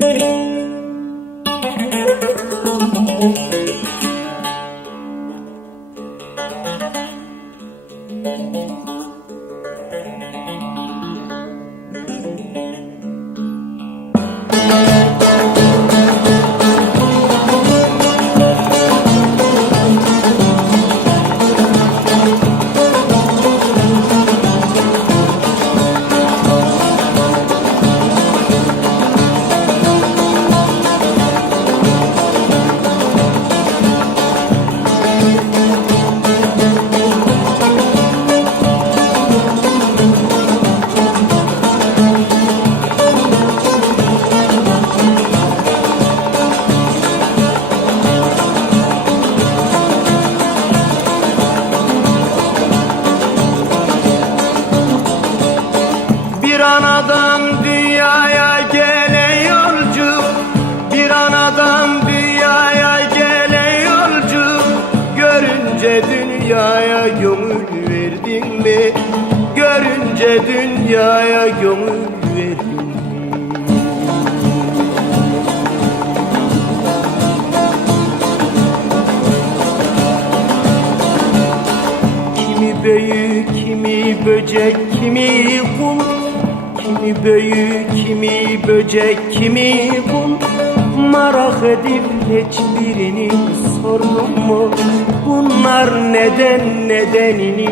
Thank you. Verdin mi? Görünce dünyaya gömül verdin mi? Kimi büyük, kimi böcek, kimi kul Kimi büyük, kimi böcek, kimi kul Merak edip hiçbirini sordun mu? Bunlar neden nedenini